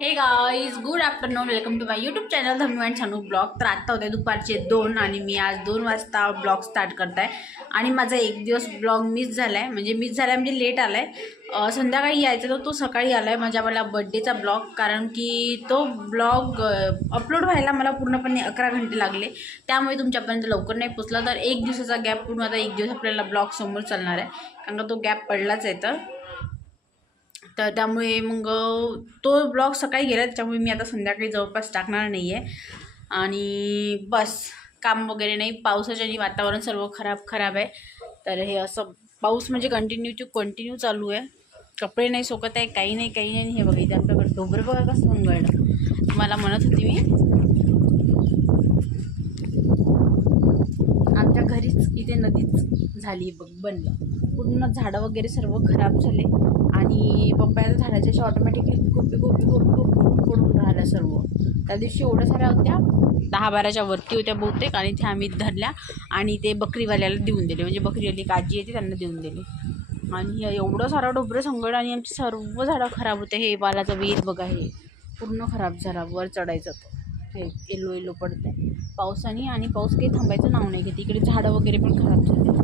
Hey guys good afternoon welcome to my YouTube channel Dhanu and Chhanu blog तर आत्ता होते दुपारचे दोन आणि मी आज दोन वाजता ब्लॉग स्टार्ट करत आहे आणि माझा एक दिवस ब्लॉग मिस झाला आहे म्हणजे मिस झाला आहे म्हणजे लेट आला आहे संध्याकाळी यायचा तर तो सकाळी आला आहे माझ्या मला बड्डेचा ब्लॉग कारण की तो ब्लॉग अपलोड व्हायला मला पूर्णपणे अकरा घंटे लागले. त्यामुळे तुमच्यापर्यंत लवकर नाही पोचला तर एक दिवसाचा गॅप पूर्ण आता एक दिवस आपल्याला ब्लॉग समोर चालणार आहे. कारण का तो गॅप पडलाच आहे तर. तर त्यामुळे मग तो ब्लॉग सकाळी गेला त्याच्यामुळे मी आता संध्याकाळी जवळपास टाकणार नाही आहे आणि बस काम वगैरे नाही पावसाच्या आणि वातावरण सर्व खराब खराब आहे. तर हे असं पाऊस म्हणजे कंटिन्यू टू कंटिन्यू चालू आहे. कपडे नाही सोकत आहे काही नाही काही नाही. हे बघा इथे आपल्याकडे डोबर बघा कसं उंगळलं तुम्हाला म्हणत होती मी. आमच्या घरीच इथे नदीच झाली बघ बनलं पूर्ण झाडं वगैरे सर्व खराब झाले आणि पप्पाच्या झाडाच्या अशा ऑटोमॅटिकली गोपी गोपी गोपी गोपी पडून राहिल्या सर्व. त्या दिवशी एवढ्या साऱ्या होत्या दहा बाराच्या वरती होत्या बहुतेक आणि त्या आम्ही धरल्या आणि ते बकरीवाल्याला देऊन दिले. म्हणजे बकरीवाली काजी येते त्यांना देऊन दिली. आणि हे एवढं सारं डोबरं संगड आणि आमची सर्व झाडं खराब होते. हे बालाचं वेल बघा हे पूर्ण खराब झाला वर चढायचं हे येलो येलो आहे पावसाने आणि पाऊस काही थांबायचं नाव नाही घेत. इकडे झाडं वगैरे पण खराब झाले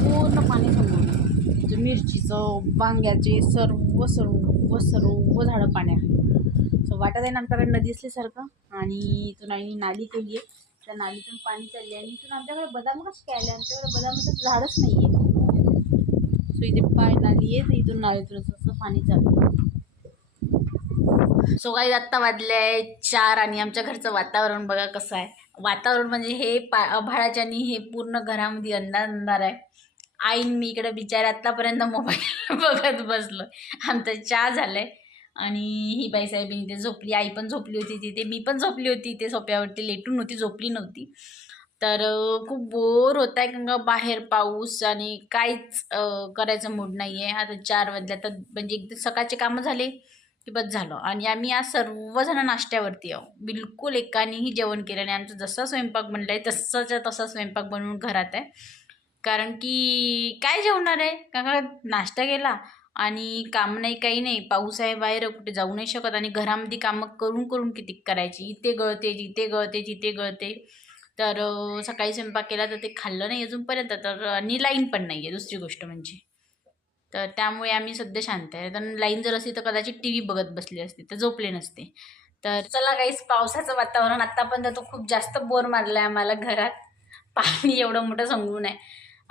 पूर्ण पाणी थांबवलं म्हणजे मिरचीचं वांग्याचे सर्व सर्व सर्व झाडं पाण्यात सो वाटत आहे ना आमच्याकडे नदी असल्यासारखं? आणि इथून आणि नाली केली आहे. त्या नालीतून पाणी चालले आणि इथून आमच्याकडे बदाम कसं काय आले? आमच्याकडे बदामाचं झाडच नाही आहे सो इथे पाय नाली आहे तर इथून नालीतून असं पाणी चाललं सो काही आत्ता वाजले आहे चार आणि आमच्या घरचं वातावरण बघा कसं आहे. वातावरण म्हणजे हे पा आभाळाच्यानी हे पूर्ण घरामध्ये अंधार अंधार आहे. आईन मी इकडे बिचार आत्तापर्यंत मोबाईल बघत बसलो आमचं चहा झालं आहे आणि ही बाईसाहेबीने ते झोपली. आई पण झोपली होती तिथे. मी पण झोपली होती इथे सोप्यावरती. लेटून होती झोपली नव्हती. तर खूप बोर होत आहे कारण का बाहेर पाऊस आणि काहीच करायचं मूड नाही आहे आता चार वाजल्या तर म्हणजे एकदा सकाळचे कामं झाले. की बस झालं. आणि आम्ही आज सर्वजण नाश्त्यावरती आहो. बिलकुल एकानेही जेवण केलं नाही. आमचं जसा स्वयंपाक बनला आहे तसाच्या तसा स्वयंपाक बनवून घरात आहे. कारण की काय जेवणार आहे? का नाश्ता केला आणि काम नाही काही नाही. पाऊस आहे बाहेर कुठे जाऊ नाही शकत. आणि घरामध्ये कामं करून करून किती करायची? इथे गळते तिथे गळते तिथे गळते. तर सकाळी स्वयंपाक केला तर ते खाल्लं नाही अजूनपर्यंत. तर आणि लाईन पण नाही आहे दुसरी गोष्ट म्हणजे. तर त्यामुळे आम्ही सध्या शांत आहे. तर लाईन जर असती तर कदाचित टी व्ही बघत बसली असते तर झोपले नसते. तर चला काहीच पावसाचं वातावरण आत्तापर्यंत तो खूप जास्त बोर मारला आहे आम्हाला घरात. पाणी एवढं मोठं सांगून आहे.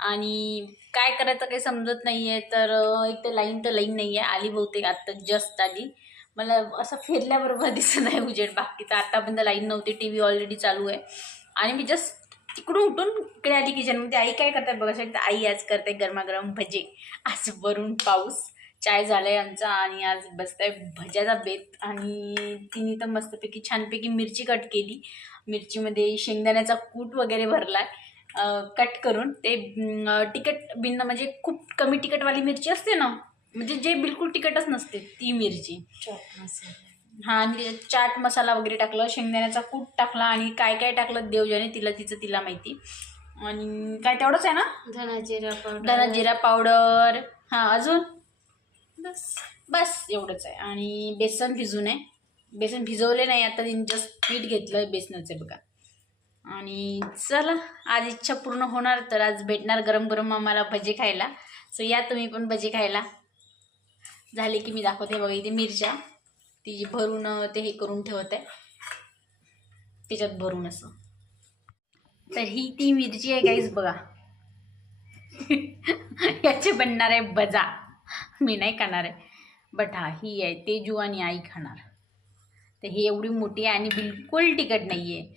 आणि काय करायचं काही समजत नाही आहे तर एक तर लाईन तर लाईन नाही आहे आली बहुतेक आत्ता जस्ट आली. मला असं फिरल्याबरोबर दिसत आहे उजेड बाकी. तर आत्तापर्यंत लाईन नव्हती. टी व्ही ऑलरेडी चालू आहे. आणि मी जस्ट तिकडून उठून इकडे आली किचनमध्ये आई काय करतात बघा शकता आई आज करते गरमागरम भजे. आज वरून पाऊस. चाय झालाय आमचा आणि आज बसताय भज्याचा बेत. आणि तिने तर मस्तपैकी छानपैकी मिरची कट केली. मिरचीमध्ये शेंगदाण्याचा कूट वगैरे भरला कट करून ते तिखट बिन म्हणजे खूप कमी तिखटवाली मिरची असते ना म्हणजे जे बिलकुल तिखटच नसते ती मिरची. हा आणि चाट मसाला वगैरे टाकलं शेंगदाण्याचा कूट टाकला आणि काय काय टाकलं देवजाने तिला तिचं तिला माहिती. आणि काय तेवढंच आहे ना? धना जिरा पावडर धना जिरा पावडर हां अजून? बस. बस एवढंच आहे. आणि बेसन भिजून आहे. बेसन भिजवले नाही आता तिने जस्ट पीठ घेतलं आहे बेसनाचं बघा. आणि चला आज इच्छा पूर्ण होणार तर आज भेटणार गरम गरम आम्हाला भजे खायला. सो या तुम्ही पण भजे खायला. झाले की मी दाखवते बघा इथे मिरच्या. ती भरून ते हे करून ठेवत आहे. त्याच्यात भरून असं. तर ही ती मिरची आहे गाईज बघा. याचे बनणार आहे बजा. मी नाही खाणार आहे. बट हा ही आहे तेजू आणि आई खाणार. तर ही एवढी मोठी आहे आणि बिलकुल तिखट नाही आहे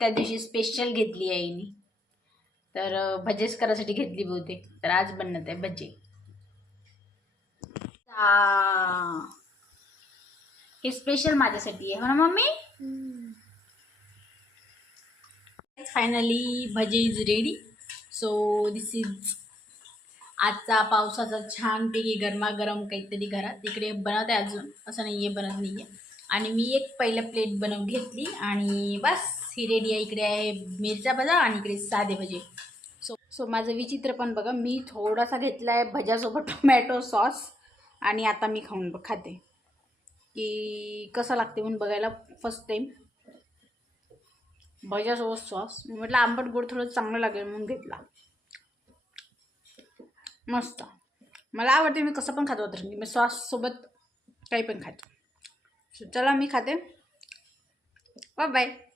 त्या दिवशी स्पेशल घेतली आहे तर भजेस भजेच करायसाठी घेतली बहुतेक. तर आज बनत आहे भजे. आ, हे स्पेशल माझ्यासाठी आहे. हो ना mummy? Finally bhaje is ready so this is आजचा पावसाचा छानपैकी गरमागरम काहीतरी घरात इकडे बनवत आहे अजून. असं नाही आहे बनत नाही आहे आणि मी एक पहिलं प्लेट बनवून घेतली. आणि बस ही रेडी आहे. इकडे आहे मिरचा भजा आणि इकडे साधे भजे. सो सो माझं विचित्र पण बघा मी थोडासा घेतला आहे भज्यासोबत टोमॅटो सॉस आणि आता मी खाऊन खाते. की कसं लागते म्हणून बघायला फर्स्ट टाईम भज्यासोबत सॉस मी म्हटलं आंबट गोड थोडं चांगलं लागेल म्हणून घेतला. मस्त. मला आवडते मी कसं पण खातो तर मी सॉससोबत काही पण खातो. चला मी खाते. Bye bye